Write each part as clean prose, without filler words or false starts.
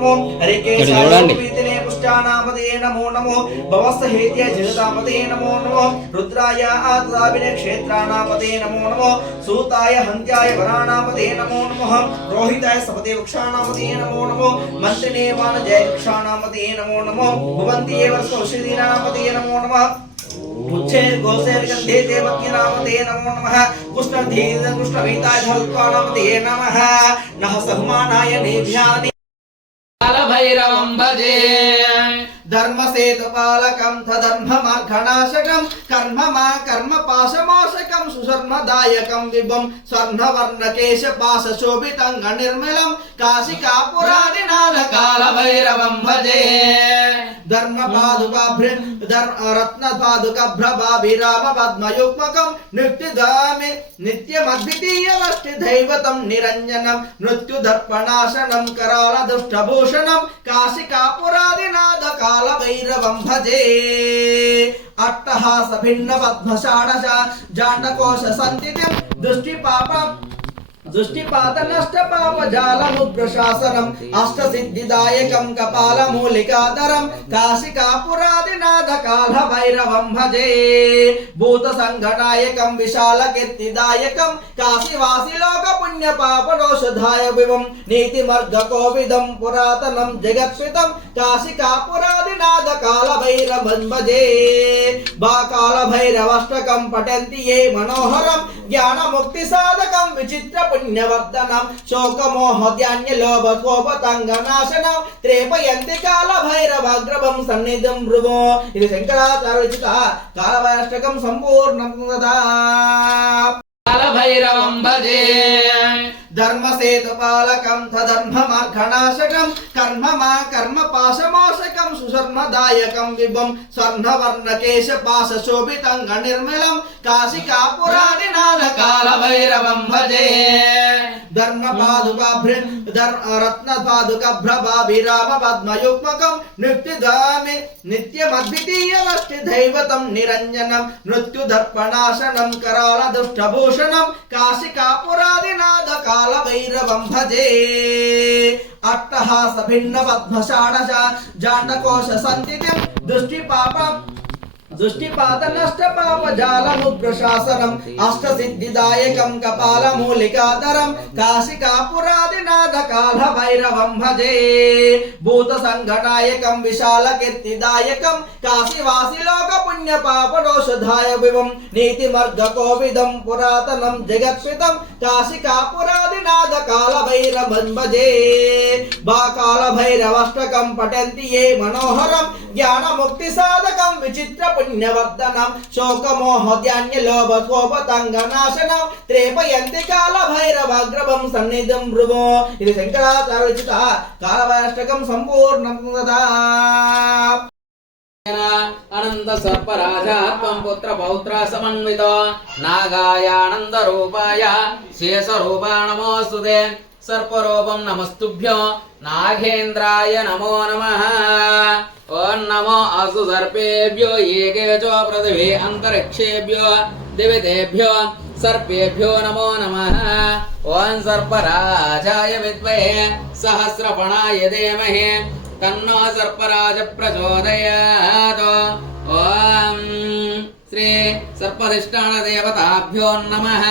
नमो हरिकेशायने पुष्टानापदे नमो नमो भवस्तहेत्य जगतापदे नमो नमो रुद्राय आतदाविने क्षेत्रानापदे नमो नमो सूताय हन्त्याय वरानापदे नमो नमः रोहिताय सपदे वृक्षानापदे नमो नमो मंत्रिणे वाणजय वृक्षानापदे नमो नमो भवन्ति एव सौषधीनापदे नमो नमः उच्चैर गोसेर गंधे देवकीनामते नमो नमः कृष्णधीर कृष्णवीताय धल्पानामते नमः नः सहमानाय नेभ्यानि कालभैरवं भजे धर्मसेतुपालकं धर्ममार्गनाशकं कर्मपाशमोषकं सुशर्मदायकं विभुं स्वर्णवर्णकेशपाशशोभितं गणिर्मलं काशिकापुरादिनाथ कालभैरवं भजे धर्मपादुकाभ्रे रत्नपादुकभ्रभाभिराम पद्मयुग्मकं नित्यधामि नित्यमद्वितीयमष्टिदैवतं निरञ्जनं मृत्युदर्पणाशनं करालदुष्टभूषणं काशिकापुरादिनाथ कालभैरवं भजे अट्टहास भिन्न पद्मषाडश जाण्डकोश सन्तितिं दृष्टिपात नष्ट पाप जालमुग्रशासनम् अष्टसिद्धिदायकं कपालमूलिकाधरं काशिकापुरादिनाथ कालभैरवं भजे भूतसङ्घनायकं विशालकीर्तिदायकं काशीवासिलोकपुण्यपापदोषधाय विभुं नीतिमर्गकोविदं पुरातनं जगत्पितं काशिकापुरादिनाथ कालभैरवं भजे कालभैरवाष्टकं पठन्ति ये मनोहरं ज्ञानमुक्तिसाधकं विचित्र पुण्यवर्धनं शोकमोहद्यान्यलोभकोपतङ्गनाशनं त्रेपयन्ति कालभैरवाग्रवं सन्निधिं भ्रुवो इति शङ्कराचार्यरचित कालभैरवाष्टकं सम्पूर्णं तदा कालभैरवं भजे धर्मसेतुपालकं धर्ममार्गनाशकं कर्मपाशमोषकं सुशर्मदायकं विभुं स्वर्णवर्णकेशपाशशोभितं गणिर्मलं काशिकापुरादिनाथ कालभैरवं भजे धर्मपादुकाभ्रे रत्नपादुकभ्रभाभिराम पद्मयुग्मकं नित्यधामि नित्यमद्वितीयमष्टिदैवतं निरञ्जनं मृत्युदर्पणाशनं करालदुष्टभूषणं काशिकापुरादिनाथ कालभैरवं भजे अट्टहास भिन्न पद्मषाडश जाण्डकोश सन्तितिं दृष्टिपात नष्ट पाप जालमुग्रशासनम् अष्टसिद्धिदायकं कपालमूलिकाधरं काशिकापुरादिनाथ कालभैरवं भजे भूतसङ्घनायकं विशालकीर्तिदायकं काशीवासिलोकपुण्यपापदोषधाय विभुं नीतिमर्गकोविदं पुरातनं जगत्पितं काशिकापुरादिनाथ कालभैरवं भजे कालभैरवाष्टकं पठन्ति ये मनोहरं ज्ञानमुक्तिसाधकं विचित्र पुण्यवर्धनं शोकमोहद्यान्यलोभकोपतङ्गनाशनं त्रेपयन्ति कालभैरवाग्रवं सन्निधिं भ्रुवो इति शङ्कराचार्यरचित कालभैरवाष्टकं सम्पूर्णं तदा अनंत सर्पराजात्मं पुत्र पौत्र समन्वित नागायानंद रूपाय शेष रूपा नमोस्तुते सर्परूपं नमस्तुभ्यो नागेन्द्राय नमो नमः ओं नमो असु सर्पेभ्यो येके च पृथिवी अंतरिक्षेभ्यो दिवितेभ्यो सर्पेभ्यो नमो नमः ओं सर्पराजाय विद्महे सहस्रफणाय धीमहि तन्नो सर्पराज प्रचोदयात् ओं श्री सर्पधिष्ठान देवताभ्यो नमः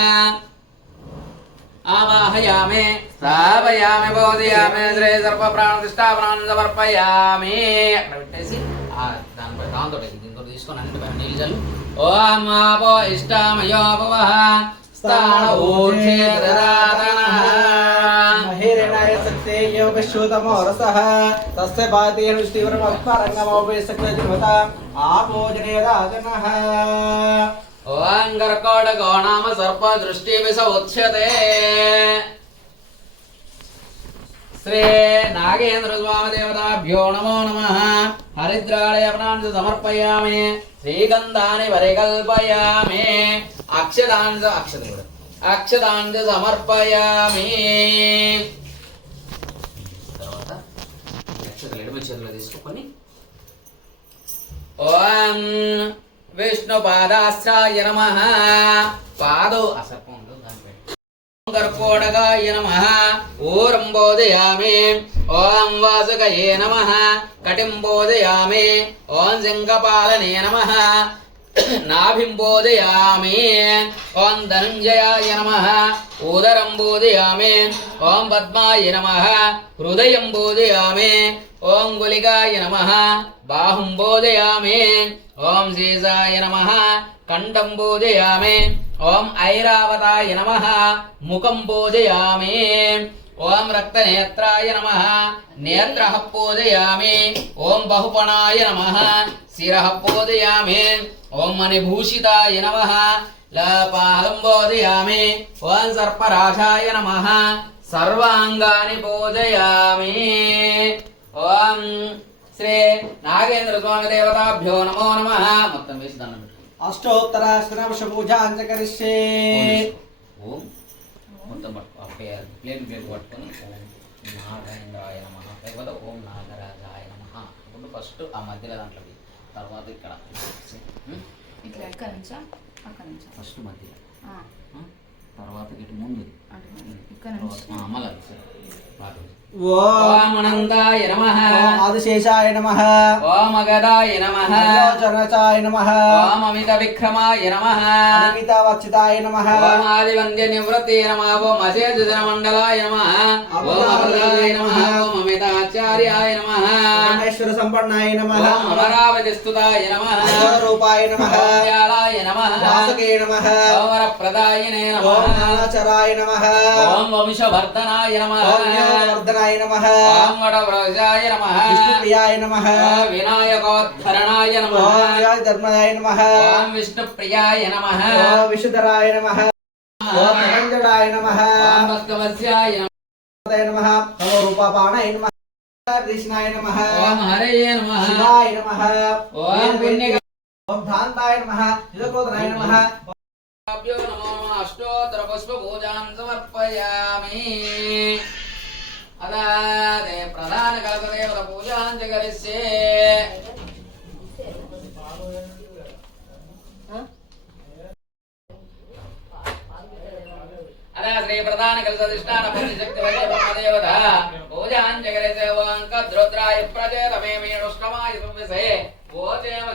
आवाहयामि स्थापयामि बोधयामि श्री सर्प प्राणप्रतिष्ठापनाన్ని సమర్పయామి అక్కడ పెట్టేసి దానిపై దాంతో దీంతో తీసుకొని అన్నిటిపై నీళ్ళు చల్లు ఓం ఆపో ఇష్టామయో భవః స్థాన ఊర్ధ్వే దదాతనః మహేరణాయ సత్తే యోగశోతమో రసః తస్య బాధేన విష్టివరం అస్మరంగమోపేసక్తే జన్మత ఆపోజనేదాజనః ओं कर्कोटको नाम सर्प दृष्टि विष उच्यते श्री नागेन्द्र स्वामी देवताभ्यो नमो नमः हरिद्रालयपनांच समर्पयामि श्रीगन्धानि परिकल्पयामि अक्षतांच समर्पयामि తర్వాత అక్షతలు ఎడమ చేతిలో తీసుకొని ఓం विष्णुपादाश्राय नमः पादौ असर्पं कर्कोटकाय नमः ऊर्ं बोधयामि ఓం వాసుకయే నమః కటిం పూజయామి ఓం శంఖపాలనే నమః నాభిం పూజయామి ఓం ధనంజయాయ నమః ఉదరం పూజయామి ఓం పద్మాయ నమః హృదయం పూజయామి ఓం గులికాయ నమః బాహుం పూజయామి ఓం శేషాయ నమః కంఠం పూజయామి ఓం ఐరావతాయ నమః ముఖం పూజయామి ఓం రక్తనేత్రాయ నమః నేత్రః పూజయామి ఓం బహుపణాయ నమః శిరః పూజయామి ఓం మణిభూషితాయ నమః పాదం పూజయామి ఓం సర్పరాజాయ నమః సర్వాంగాని పూజయామి ఓం శ్రీ నాగేంద్ర స్వామి దేవతాభ్యో నమో నమః మొత్తం వేసి దండం పెట్టు. అష్టోత్తర శ్రవశ పూజాంచకరిష్యే. ఓం మొత్తం పట్టు ప్లేట్ పట్టుకొని ఓం నాగేంద్రాయ నమః లేకపోతే ఓం నాగరాజాయ నమః ఇప్పుడు ఫస్ట్ ఆ మధ్యలో దాంట్లోకి తర్వాత ఇక్కడ ఇట్లా ఎక్కడ నుంచా అక్కడ నుంచా ఫస్ట్ మధ్యలో ఆ, తర్వాత ఇటు ముందు అటు మరి ఇక్కడ నుంచి మళ్ళీ ఓం ఓం అనంతాయ నమః ఆదిశేషాయ నమః. ఓం అగదాయ నమః అలోచనచాయ నమః. ఓం అమిత విక్రమాయ నమః అనిమితావచ్చితాయ నమః. ఓం ఆదివంద్య నివృత్తే నమః ఓం అశేషజన మండలాయ నమః ఓం అమృతాయ నమః ఓం అమితాచార్యాయ నమః పరమేశ్వర సంపన్నాయ నమః. ఓం అమరావతి స్తుతాయ నమః రూపాయ నమః. ఓం వ్యాళాయ నమః వాసుకే నమః. ఓం వరప్రదాయినే ఓం నమః నానాచరాయ నమః. ఓం వంశవర్ధనాయ నమః ఓం యోగవర్ధనాయ నమః. ఓం వడవ్రజాయ నమః విష్ణుప్రియాయ నమః. ఓం వినాయకోద్ధరణాయ నమః ఓం విరాజధర్మయాయ నమః. ఓం విష్ణుప్రియాయ నమః ఓం విశుధరాయ నమః. ఓం ప్రపంచడాయ నమః. ఓం భక్తవత్స్యాయ నమః. ఓం రూపపాణాయ నమః. కృష్ణాయ నమః. ఓం హరయే నమః శివాయ నమః. ఓం పుణ్య ఓం భ్రాంతాయ నమః. యుగకోదరాయ నమః. భ్యో నమో అష్టోత్తర పుష్ప పూజాం సమర్పయామి అదాదే ప్రధాన కల్పదేవత పూజాం జగరిష్యే అదా శ్రీ ప్రధాన కల్పదిష్టాన శక్తి దేవత పూజాం జగరిష్యే ఓం కద్రుద్రాయ ప్రజేతమే మేడుష్టమాయ సువిసే ఓచేమ